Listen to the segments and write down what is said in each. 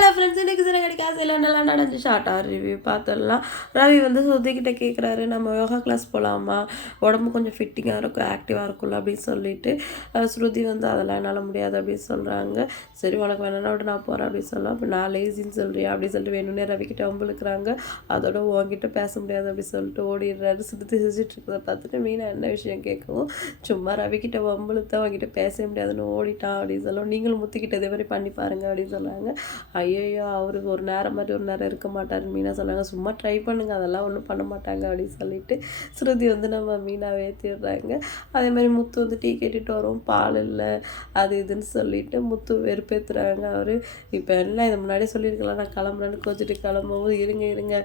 Hello. Friends இன்றைக்கு சில கிடைக்காது. இல்லை நல்லா நடந்து ஷார்ட்டாக ரிவ்யூ பார்த்துடலாம். ரவி வந்து சுத்திக்கிட்ட கேட்குறாரு நம்ம யோகா கிளாஸ் போகலாமா உடம்பு கொஞ்சம் ஃபிட்டிங்காக இருக்கும் ஆக்டிவாக இருக்கும்ல அப்படின்னு சொல்லிட்டு ஸ்ருதி வந்து அதெல்லாம் என்னால் முடியாது அப்படின்னு சொல்கிறாங்க சரி உனக்கு வேணும்னா விட நான் போகிறேன் அப்படின்னு சொல்லலாம் அப்போ நான் லேசின்னு சொல்கிறேன் அப்படின்னு சொல்லிட்டு வேணும்னே ரவிக்கிட்ட வம்புழுக்கிறாங்க அதோட உன்கிட்ட பேச முடியாது அப்படின்னு சொல்லிட்டு ஓடிடுறாரு. சுற்றி சிரிச்சிட்டு இருக்கிறத பார்த்துட்டு மீனா என்ன விஷயம் கேட்கவும் சும்மா ரவிக்கிட்ட வம்புழுத்த அவங்ககிட்ட பேச முடியாதுன்னு ஓடிட்டான் அப்படின்னு சொல்லுவோம் நீங்களும் முத்திக்கிட்ட இதே மாதிரி பண்ணி பாருங்க அப்படின்னு சொன்னாங்க ஐயோ ஐயோ அவருக்கு ஒரு நேரம் மாதிரி ஒரு நேரம் இருக்க மாட்டார். மீனா சொன்னாங்க சும்மா ட்ரை பண்ணுங்க அதெல்லாம் ஒன்றும் பண்ண மாட்டாங்க அப்படின்னு சொல்லிட்டு ஸ்ருதி வந்து நம்ம மீனாவே ஏற்றிடுறாங்க அதே மாதிரி முத்து வந்து டீ கேட்டுட்டு வரும் பால் இல்லை அது இதுன்னு சொல்லிட்டு முத்து வெறுப்பேற்றுறாங்க அவர். இப்போ என்ன இது முன்னாடியே சொல்லியிருக்கலாம் நான் கிளம்புறேன்னு கோச்சிட்டு கிளம்பும்போது இருங்க இருங்க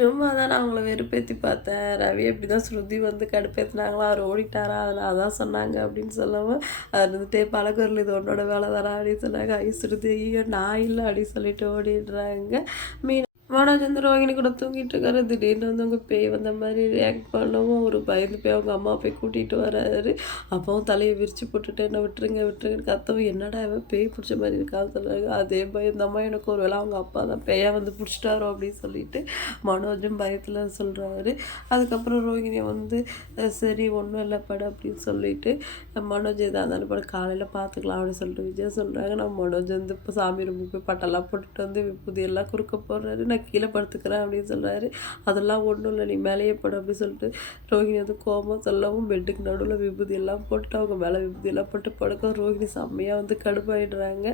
சும்மா தான் நான் அவங்கள வெறுப்பேற்றி பார்த்தேன். ரவி அப்படி தான் ஸ்ருதி வந்து கடுப்பேற்றினாங்களா அவர் ஓடிட்டாரா? அதில் அதான் சொன்னாங்க அப்படின்னு சொல்லவும் அது இருந்துட்டே பழகுறல இது உன்னோட வேலை தானே அப்படின்னு சொன்னாங்க. ஐயோ ஸ்ருதி ஐயோ நான் இல்லை அப்படின்னு சொல்லிட்டு ஓடிடுறாங்க. மீன் மனோஜ் வந்து கூட தூங்கிட்டு இருக்காரு. திடீர்னு வந்து அவங்க பேய் வந்த மாதிரி ரியாக்ட் பண்ணவும் ஒரு பயந்து போய் அவங்க அம்மா போய் கூட்டிகிட்டு வராரு. அப்பவும் தலையை விரிச்சு போட்டுட்டு என்ன விட்டுருங்க விட்டுருங்கன்னு கத்தவும் என்னடா இவன் பேய் பிடிச்ச மாதிரி இருக்கான்னு சொல்லுவாங்க அதே பயந்தம்மா எனக்கு ஒரு வேளை அவங்க அப்பா தான் பேயாக வந்து பிடிச்சிட்டாரோ அப்படின்னு சொல்லிட்டு மனோஜும் பயத்தில் சொல்கிறாரு அதுக்கப்புறம் ரோகிணி வந்து சரி ஒன்றும் இல்லை படம் அப்படின்னு சொல்லிட்டு மனோஜ் எதாக இருந்தாலும் படம் காலையில் பார்த்துக்கலாம் அப்படின்னு சொல்லிட்டு விஜய் சொல்கிறாங்க நம்ம மனோஜ் வந்து இப்போ சாமி ரூமுக்கு போய் பட்டெல்லாம் போட்டுட்டு வந்து புதியெல்லாம் எல்லாம் குறுக்க போடுறாரு நான் கீழே படுத்துக்கிறேன் அப்படின்னு சொல்கிறாரு அதெல்லாம் ஒன்றும் இல்லை நீ மேலேயே படு அப்படின்னு சொல்லிட்டு ரோஹிணி வந்து கோபம் சொல்லவும் பெட்டுக்கு நடுவில் விபூதி எல்லாம் போட்டு அவங்க மேலே விபூதி எல்லாம் போட்டு படுக்க ரோஹிணி செம்மையாக வந்து கடுப்பாயிடுறாங்க.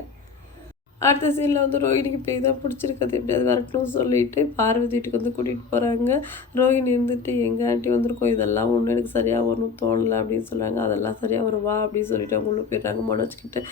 அடுத்த சீனில் வந்து ரோஹிணிக்கு பேய் தான் பிடிச்சிருக்கிறது எப்படியாவது வரட்டும்னு சொல்லிட்டு பார்வதி வீட்டுக்கு வந்து கூட்டிகிட்டு போகிறாங்க ரோஹிணி இருந்துட்டு எங்கள் ஆண்டி வந்திருக்கோம் இதெல்லாம் ஒன்றும் எனக்கு சரியாக வரணும் தோணலை அப்படின்னு சொல்கிறாங்க அதெல்லாம் சரியாக வரும் வா அப்படின்னு சொல்லிட்டு அவங்க உள்ளே போயிடுறாங்க. மனோஜ்கிட்ட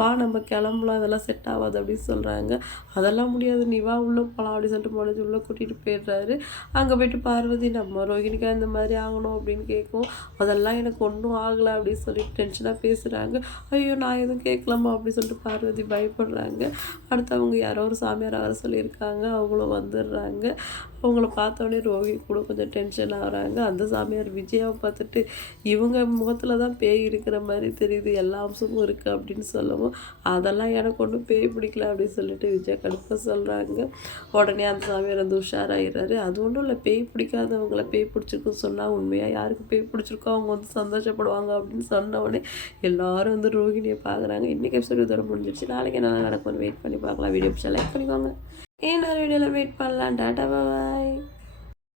வா நம்ம கிளம்பலாம் அதெல்லாம் செட் ஆகாது அப்படின்னு சொல்கிறாங்க அதெல்லாம் முடியாது நீ வா உள்ளே போகலாம் அப்படின்னு சொல்லிட்டு மனோஜ் உள்ளே கூட்டிகிட்டு போயிடுறாரு. அங்கே போயிட்டு பார்வதி நம்ம ரோஹிணிக்கா இந்த மாதிரி ஆகணும் அப்படின்னு கேட்கும் அதெல்லாம் எனக்கு ஒன்றும் ஆகலை அப்படின்னு சொல்லிட்டு டென்ஷனாக பேசுகிறாங்க ஐயோ நான் எதுவும் கேட்கலாமா அப்படின்னு சொல்லிட்டு பார்வதி பயப்படுறாங்க. அடுத்தவங்க யாரோ ஒரு சாமியார் வர சொல்லியிருக்காங்க அவங்களும் வந்துடுறாங்க. அவங்கள பார்த்தோன்னே ரோகி கூட கொஞ்சம் டென்ஷன் ஆகிறாங்க. அந்த சாமியார் விஜயாவை பார்த்துட்டு இவங்க முகத்தில் தான் பேய் இருக்கிற மாதிரி தெரியுது எல்லா அம்சமும் இருக்குது அப்படின்னு சொல்லவும் அதெல்லாம் எனக்கு ஒன்றும் பேய் பிடிக்கல அப்படின்னு சொல்லிட்டு விஜயா கடுப்பாக சொல்கிறாங்க உடனே அந்த சாமியார் வந்து உஷாராகிறாரு அது ஒன்றும் இல்லை பேய் பிடிக்காதவங்கள பேய் பிடிச்சிருக்குன்னு சொன்னால் உண்மையாக யாருக்கு பேய் பிடிச்சிருக்கோ அவங்க வந்து சந்தோஷப்படுவாங்க அப்படின்னு சொன்ன உடனே எல்லாரும் வந்து ரோகிணியை பார்க்குறாங்க. இன்றைக்கி எபிசோட் இதோட முடிஞ்சிருச்சு நாளைக்கு என்ன நடக்கும்னு வெயிட் பண்ணி பார்க்கலாம். வீடியோ லைக் பண்ணிக்கோங்க. இன்னொரு வீடியோவில் மீட் பண்ணலாம் டாட்டா பாய்